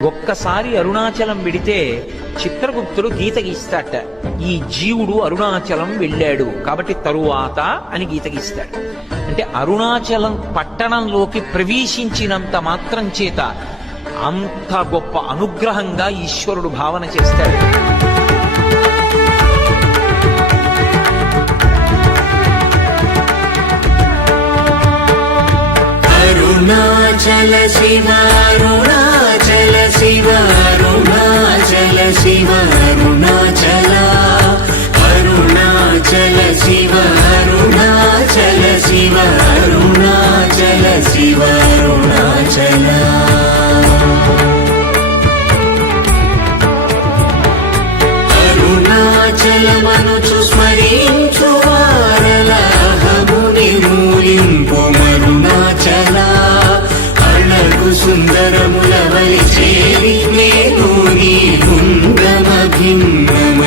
ఒక్కసారి అరుణాచలం వెడితే చిత్రగుప్తుడు గీత గీస్తాట. ఈ జీవుడు అరుణాచలం వెళ్ళాడు కాబట్టి తరువాత అని గీత గీస్తాడు. అంటే అరుణాచలం పట్టణంలోకి ప్రవేశించినంత మాత్రం చేత అంత గొప్ప అనుగ్రహంగా ఈశ్వరుడు భావన చేస్తాడు. అరుణాచల శివ అరుణాచల శివ అరుణాచల శివ అరుణాచల అరుణాచల శివ అరుణాచల శివ అరుణాచల శివ అరుణాచల అరుణాచలమనుచు స్మరించు వారలహము నిర్మూలింపు మరుణాచల అళగు సుందరముల వలి చేరి నేను నీ గుండమ భిన్నమ